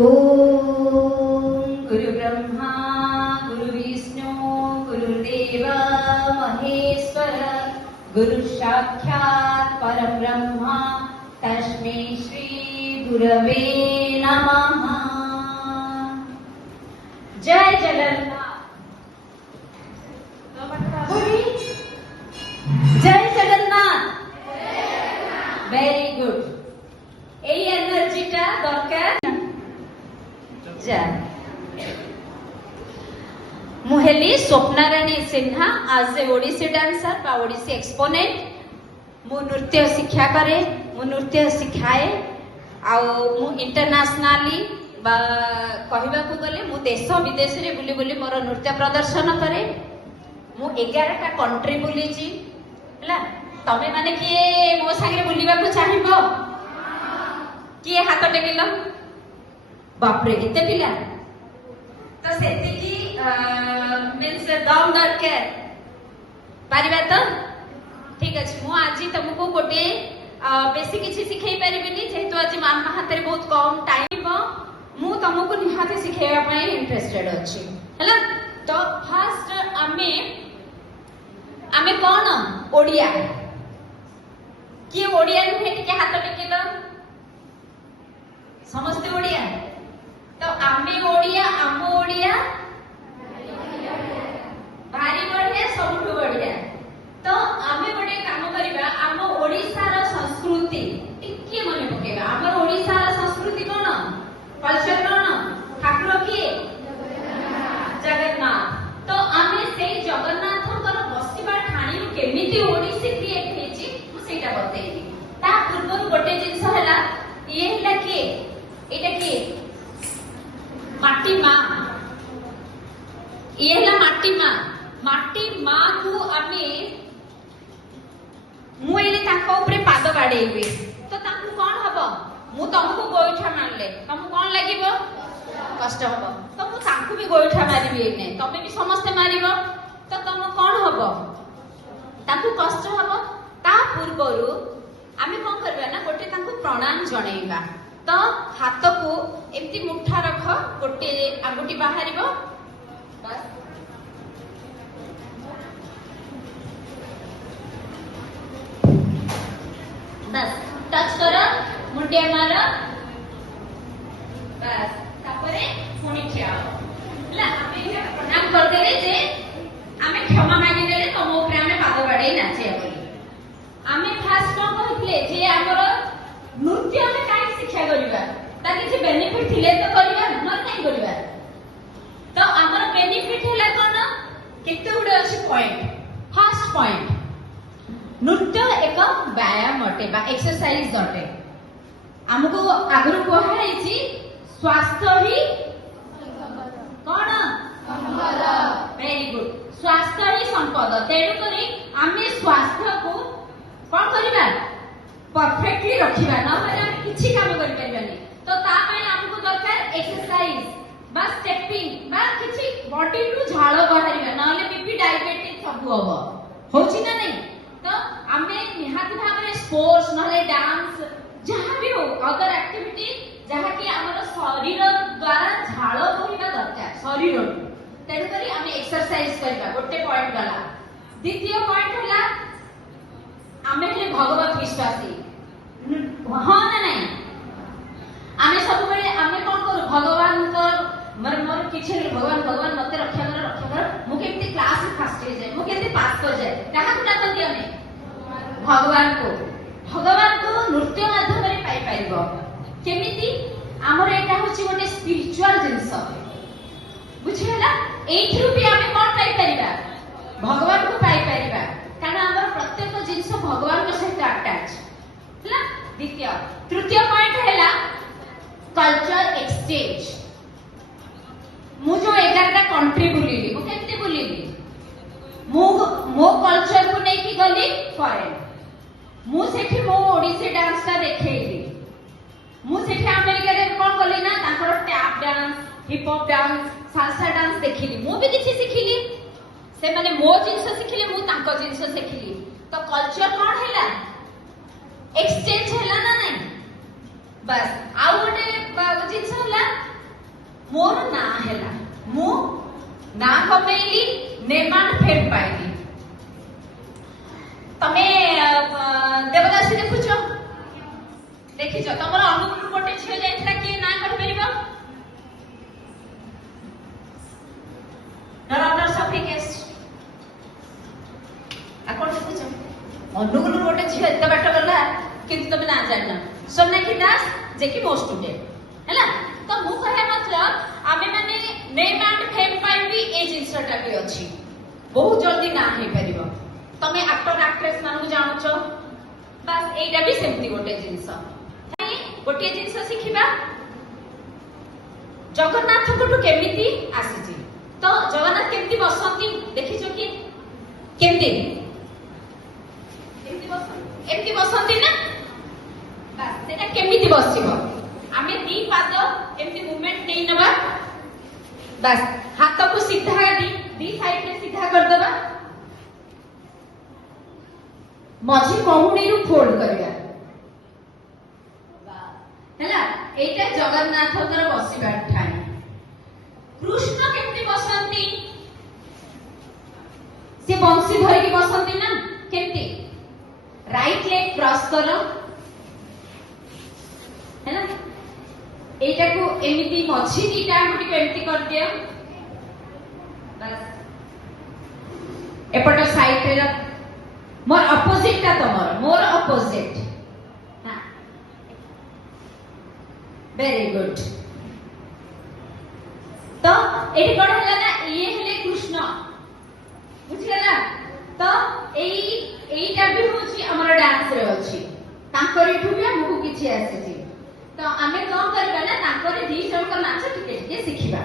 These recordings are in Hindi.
गुरु ब्रह्मा गुरु विष्णु गुरुदेव महेश्वर गुरु साक्षात् परब्रह्म तस्मै श्री गुरवे नमः। जय जगन्नाथ। जय जगन्नाथ। Very good. এই এনার্জিটা দরকার। যা ମୁଁ ହେଲି ସ୍ୱପ୍ନାରାଣୀ ସିହ୍ନା ଆଜ୍ ଏ ଓଡ଼ିଶୀ ଡ୍ୟାନ୍ସର ବା ଓଡ଼ିଶୀ ଏକ୍ସପୋନେଣ୍ଟ। ମୁଁ ନୃତ୍ୟ ଶିକ୍ଷା କରେ, ମୁଁ ନୃତ୍ୟ ଶିଖାଏ, ଆଉ ମୁଁ ଇଣ୍ଟରନ୍ୟାସନାଲି ବା କହିବାକୁ ଗଲେ ମୁଁ ଦେଶ ବିଦେଶରେ ବୁଲି ବୁଲି ମୋର ନୃତ୍ୟ ପ୍ରଦର୍ଶନ କରେ। ମୁଁ 11ଟା କଣ୍ଟ୍ରି ବୁଲିଛି ହେଲା। ତମେ ମାନେ କିଏ ମୋ ସାଙ୍ଗରେ ବୁଲିବାକୁ ଚାହିଁବ? କିଏ ହାତ ଟେକିଲ? ବାପରେ ଏତେ ପିଲା ତ ସେତିକି ମିନ୍ସ ଦମ ଦରକାର। ପାରିବା ତ? ଠିକ ଅଛି। ମୁଁ ଆଜି ତମକୁ ଗୋଟେ ବେଶୀ କିଛି ଶିଖେଇ ପାରିବିନି ଯେହେତୁ ଆଜି ଆମ ହାତରେ ବହୁତ କମ ଟାଇମ। ମୁଁ ତମକୁ ନିହାତି ଶିଖେଇବା ପାଇଁ ଇଣ୍ଟରେଷ୍ଟେଡ ଅଛି ହେଲା। ତ ଫାଷ୍ଟ ଆମେ କଣ ଓଡ଼ିଆ? କିଏ ଓଡ଼ିଆ ନୁହେଁ ଟିକେ ହାତ ଟେକିଲ? ସମସ୍ତେ ଓଡ଼ିଆ। ତ ଆମେ ଓଡ଼ିଆ, ଆମ ଓଡ଼ିଆ ଭାରି ବଢିଆ, ସବୁଠୁ ବଢିଆ। ତ ଆମେ ଗୋଟେ କାମ କରିବା, ଆମ ଓଡ଼ିଶାର ସଂସ୍କୃତି ଟିକେ ମନେ ପକେଇବା। ଆମର ଓଡ଼ିଶାର ସଂସ୍କୃତି କଣ? କଲଚର କଣ? ଠାକୁର କିଏ? ଜଗନ୍ନାଥ। ତ ଆମେ ସେଇ ଜଗନ୍ନାଥଙ୍କର ବସିବା ଠାଣିରୁ କେମିତି ଓଡ଼ିଶୀ କ୍ରିଏଟ ହେଇଛି ମୁଁ ସେଇଟା ବତେଇବି। ତା ପୂର୍ବରୁ ଗୋଟେ ଜିନିଷ ହେଲା, ଇଏ ହେଲା କିଏ? ଏଇଟା କିଏ? ମାଟି ମା। ଇଏ ହେଲା ମାଟି ମା। ମାଟି ମା କୁ ଆମେ ମୁଁ ଏଇଠି ତାଙ୍କ ଉପରେ ପାଦ ବାଡେଇବି ତ ତାଙ୍କୁ କଣ ହବ? ମୁଁ ତମକୁ ଗୋଇଠା ମାରିଲେ ତମକୁ କଣ ଲାଗିବ? କଷ୍ଟ ହବ। ତ ମୁଁ ତାଙ୍କୁ ବି ଗୋଇଠା ମାରିବି ଏଇନେ, ତମେ ବି ସମସ୍ତେ ମାରିବ ତ ତମ କଣ ହବ? ତାଙ୍କୁ କଷ୍ଟ ହବ। ତା ପୂର୍ବରୁ ଆମେ କଣ କରିବା ନା ଗୋଟେ ତାଙ୍କୁ ପ୍ରଣାମ ଜଣେଇବା। ତ ହାତକୁ ଏମିତି ମୁଠା ରଖ, ଗୋଟେ ଆଙ୍ଗୁଠି ବାହାରିବ, बस टच कर, मुंडिया मार, बस तापरे पुणी ठिया होला। आमे प्रणाम कर देले जे आमे क्षमा मागी देले तम ऊपर आमे पाद बाडे नाचिया बोली। आमे फास्ट कोन कहितले जे हमर नृत्य आमे काई शिक्षा करिबा ता किछि बेनिफिट थिले तो करिबा न नाही करिबा। तो हमर बेनिफिट होला कोन? केते गुडे अछि पॉइंट। फर्स्ट पॉइंट, नृत्य एक व्यायाम अटे बा एक्सरसाइज अटे। हमको आगुरु कहैछि स्वास्थ्य ही कोन संपद। Very good. स्वास्थ्य ही संपद। तेणु करी आमे स्वास्थ्य को कोन करिबा? परफेक्टली रखिबा, न होले हम किछि काम करि परिबानी। तो ता पय हमको दरकार एक्सरसाइज बा स्टेपिंग बा किछि बॉडी रु झाळ बाहरिबा, न होले बीपी डायबिटीज सब होबो। होछि ना नहीं? तो आमे निहाती भाबरे स्पोर्ट्स नहले डांस जहां भी हो अदर एक्टिविटी जहां कि हमर शरीर द्वारा झाळ बोहिबा दरकार शरीर। तेन करी आमे एक्सरसाइज करबा। गोटे पॉइंट गला। द्वितीय पॉइंट होला आमे के भगवत विश्वासी। हां ना नहीं? आमे सब बेले आमे कोन करू? भगवान को मोर किछि भगवान भगवान मते रक्षा कर मु केमती क्लास फास्ट हो जाए, मु केमती पास कर जाए, काहा कुटा कर दिया ने भगवान को नृत्य माध्यम रे पाई पाइबो। केमिति? हमर एटा होछि गोटे स्पिरिचुअल जिंस बुझिला। एथरु भी आमे कोन पाई परिबा? भगवान को पाई परिबा, कारण हमर प्रत्येक जिंस भगवान के सहित अटैच हला। द्वितीय। तृतीय पॉइंट हैला कल्चर एक्सचेंज। मु जो 11टा कंट्री बुलिली, मु केते बुलिली? मो कल्चर को नै कि गली फॉरेन। मु सेठी मो ओडिसी डांस का देखैली। मु सेठी अमेरिका रे कोन गली ना ताकर tap dance, hip hop dance, salsa dance देखिली। मु भी किछि सिखिली। से माने मो जिंस सिखिली, मु तांको जिंस सिखिली। तो कल्चर कोन हैला? एक्सचेंज हैला ना नहीं? बस आउ गोटे जिंस होला मोर ना हैला मु ना कमेली नेमान फेम पाइली तमे देवदासी देखुछो देखिछो तमर अनुकूल गोटे छियो जाइतला कि ना कहि परिबो डॉक्टर सफिकेस आपण देखुछो अनुकूल गोटे छियो एत बाट गला किंतु तमे ना जानना सोनाक्षी दास जे कि मो स्टूडेंट हैला तो मु कहया मतलब आमे माने नेम एंड फेम पाइ भी ए जिंसटा भी अछि बहुत जल्दी ना हे परिबो तमे एक्टर एक्ट्रेस मानू जानो छ बस एटा भी सेमती गोटे जिंस गोटे जिंस सिखिबा जगन्नाथ कोटु केमिति आसीची तो जगन्नाथ केमिति बसंती देखिछो कि केमिति एमती बसंती ना बस सेटा केमिति बसिबो आमे दी पाद एमती मूवमेंट नै नबा बस हाथ को सीधा दी साइड में सीधा कर दबा मझी कहुणी रु फोल्ड करिया हैला एटा जगन्नाथ कर बसिबा ठाई कृष्ण केमती बसंती से बंसी धरि के बसंती ना केमती राइट लेग क्रॉस करो हैला एटा को एमिति मझी दीटा गुटी को एमिति कर दिया बस एपट साइड रे मोर अपोजिट ता तमर मोर अपोजिट हां वेरी गुड तो एटी कोन हला ना ये हेले कृष्ण बुझिला तो एईटा भी होची हमर डांस रे अछि तांकर इठु भी हमहु किछि आसीची तो आमे कोन करबा ना तांकर दी सबक नाच टिके टिके सिखिबा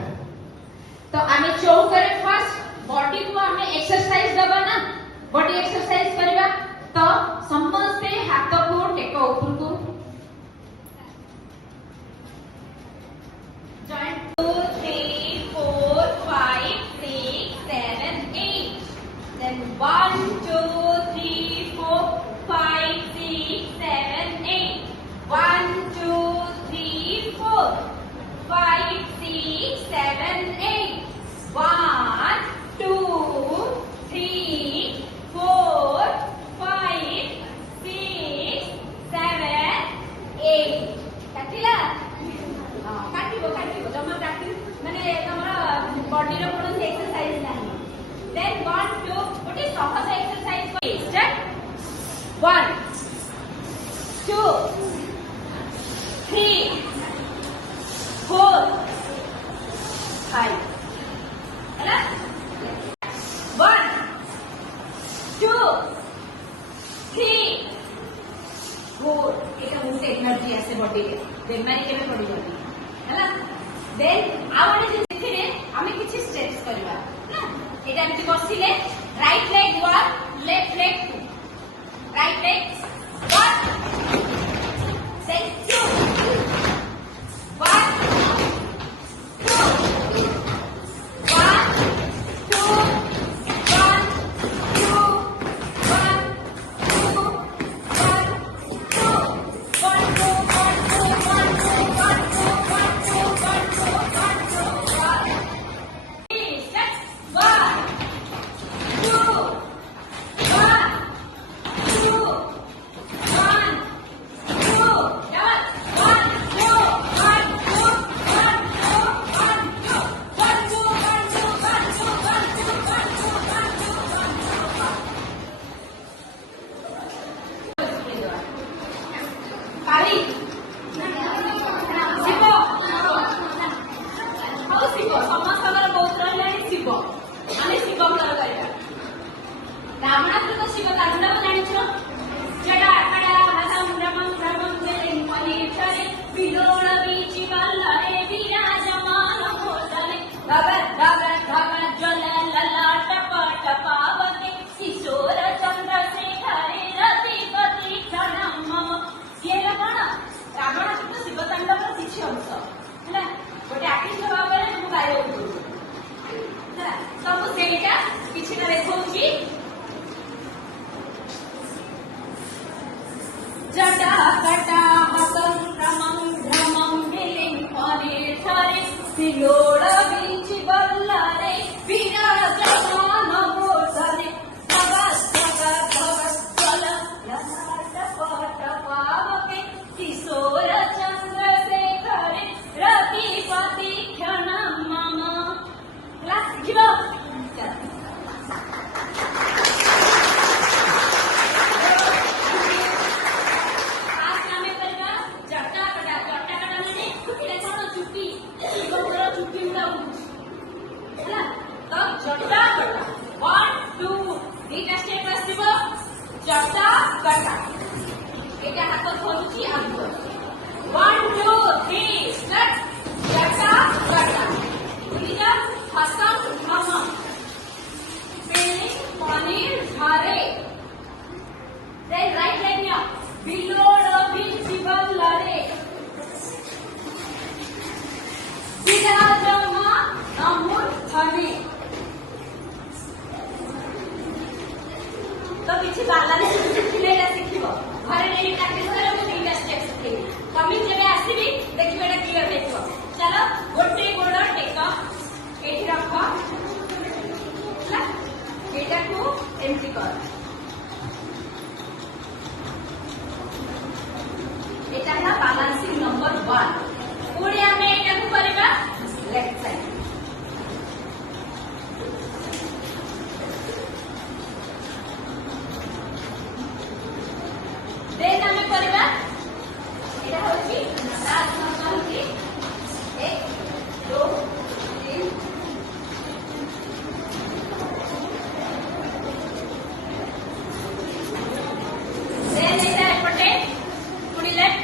तो आमे चौक करे फर्स्ट बॉडी को आमे एक्सरसाइज दबा ना बॉडी एक्सरसाइज करबा तो समस्त हाथ को टेको ऊपर को जॉइंट 2 3 4 5 6 7 8 then 1 2 3 4 5 6 7 8 1 2 3 4 5 6 7 8 1 2 3 4 5 6 7 8 काटिला हां काटिबो जमा काटि माने तमरा बॉडी रो कोनो एक्सरसाइज नाही देन 1 2 गोटे सहज एक्सरसाइज को स्टार्ट 1 2 3 4 5 हैला 1 2 3 4 एटा मुसे एनर्जी आसे बॉडी रे बेमारी केबे पड़ी जाबी हैला देन आउटे जे देखिले हमें किछि स्ट्रेच करबा ना एटा एमति बसिले right leg 1 left leg 2 right leg 1 then 2 1 2 1 2 1 2 1 2 1 2 1 2 1 2 1 2 1 2 1 2 1 2 1 2 चटा कटा এটা হাত ধরুছি আগুন 1 2 3 স্টার্ট चटा कटा এটা হাসান মামা পেনি পানির ধারে then right line here below the জীবন লড়ে বিরাজমা আমুর ধনে तो पीछे बालांस सिखिलेगा सिखिबो घरे नहीं प्रैक्टिस करो तो तीनटा स्टेप सिखेबी कमी जेबे आसीबी देखिबे एटा क्लियर हेतबो चलो गोटे गोड़ टेक एठी रखो ला एटा को एमटी कर एटा है बैलेंसिंग नंबर 1 ओडे हमें एटा को करबा लेफ्ट साइड देन हमें करबा एटा होची सात नंबर होची 1 2 3 देन एटा एपटे पुनी लेफ्ट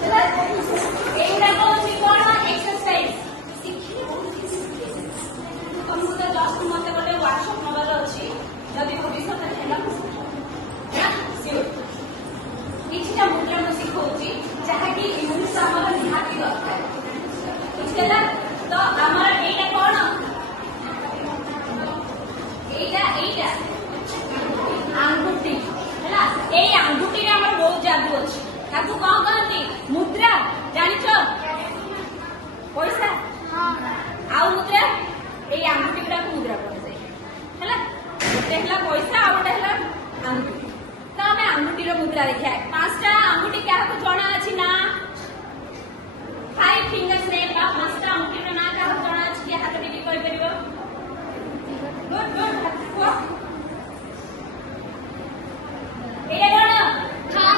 चला एटा होची कोन एक्सरसाइज कंप्यूटर क्लास मते बोले वर्कशॉप नबार अछि जदि भविष्य में हेला ना सियो किछटा मुद्रा में सिखौची जहा कि इंग्लिश हमर निहाती दरकार बुझला तो हमर एटा कोन एटा आंगुठी हैला ए आंगुठी रे हमर बहुत जादू अछि ताकू कोन कहंती मुद्रा जानि छ पैसा हां आउ मुद्रा ए आंगुठी गुडा मुद्रा कोन जाय हैला देखला पैसा आ गोटे हैला आंगुठी तो हमें आंगुठी रो मुद्रा देखा पांचटा आंगुठी क्या को जणा अछि ना 5 फिंगर्स रे बा पांचटा आंगुठी रो ना का जणा अछि कि हाथ टिपि कहि परिबो गुड गुड को एटा कोन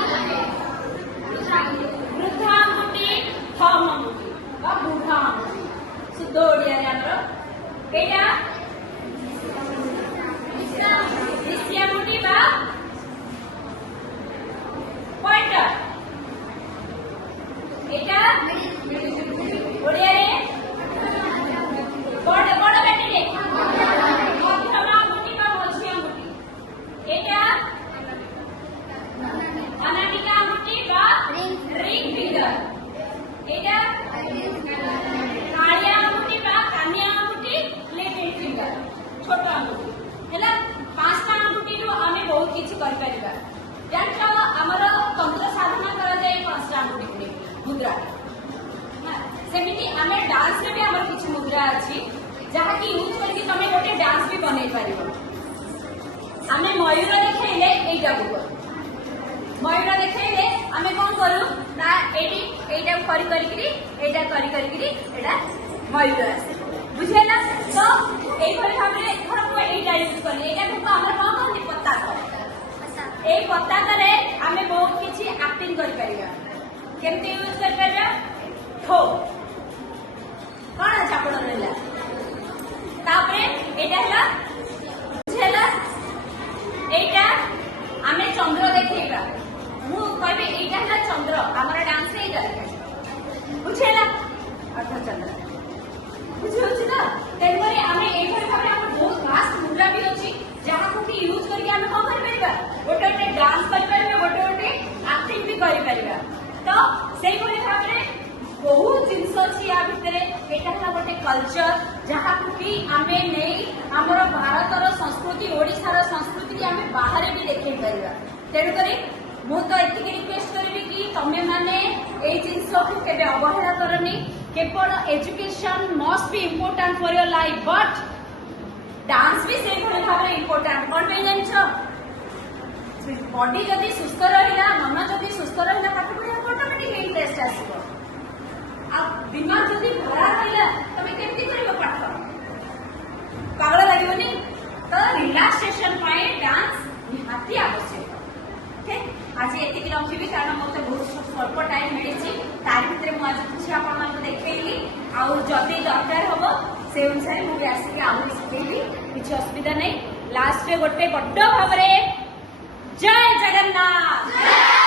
वृद्धा आंगुठी थम आंगुठी बा बुढ़ा आंगुठी शुद्ध ओडिया रे हमरो एटा इसया मुठी बा पॉइंटर एटा ओडिया रे बड़ बड़ बेटी रे मध्यमा मुठी बा मझिया मुठी एटा अनामिका मुठी बा रिंग फिंगर एटा कालिया मुठी बा कानिया मुठी लिटिल फिंगर छोटा आंगुठी हैला पांचटा आंगुठी रो हमें बहुत किछि कर परिबा जानछो हमर तंत्र साधना करा जाय पांचटा आंगुठी गुडी मुद्रा सेमिति हमें डांस रे भी हमर किछि मुद्रा अछि जहा कि यूज करके तमे गोटे डांस भी बनै परिबो हमें मयूर देखेले एटा को मयूर देखेले हमें कोन करू ना एटा करी एटा करी एटा मयूर आसे बुझे ना तो এই ভাবে ভাবে ধরো এইটা ইউজ করলে এটা কিন্তু আমরা কোন কোন পত্তা এই পত্তা করে আমি বহুত কিছু অ্যাক্টিং করি পারিবা কেমতে ইউজ করি পারিবা থো কোন আছে আপন রইলা তারপরে এটা হলো বুঝেলা এইটা আমি চন্দ্র দেখাইবা মু কইবে এইটা হলো চন্দ্র আমার ডান্স রে এইটা বুঝেলা অর্থ চন্দ্র বুঝিছি না তেনপরে আমি এইভাবে ভাবে আমার বহুত ভাস্ট মুদ্রা भी अछि जहा को कि यूज करके हम कोन कर परिबा गोटे गोटे डांस कर परिबा गोटे गोटे एक्टिंग भी कर परिबा तो सेही भले भाबरे बहुत जिंस अछि या भितरे एटा हला गोटे कल्चर जहा को कि हमें नै हमर भारतर संस्कृति ओडिसा रो संस्कृति कि हमें बाहर भी देखै परिबा तेनु करी मु तो एतिके रिक्वेस्ट करबी कि तमे माने ए जिंस को केबे अवहेला करनी केवल education must be important for your life but dance भी से भाव इम्पोर्टेंट कौन पे जान बॉडी जदि सुस्थ रहा मन जदि सुस्थ रहा पाठ पढ़ा ऑटोमेटिक इंटरेस्ट आसो आ दिमाग जदि भरा रहा तमें केमती कर पाठ पागल लगे तो रिलैक्सेशन डांस निहाती आवश्यक आज ये रखी कारण मत बहुत स्वल्प टाइम मिली तार भर मुझे कुछ आप देखी आदि दरकार हम से अनुसार मुझे आसिक आहरी शिखेबी किसी असुविधा नहीं लास्ट रे गोटे बड़ भाव जय जगन्नाथ।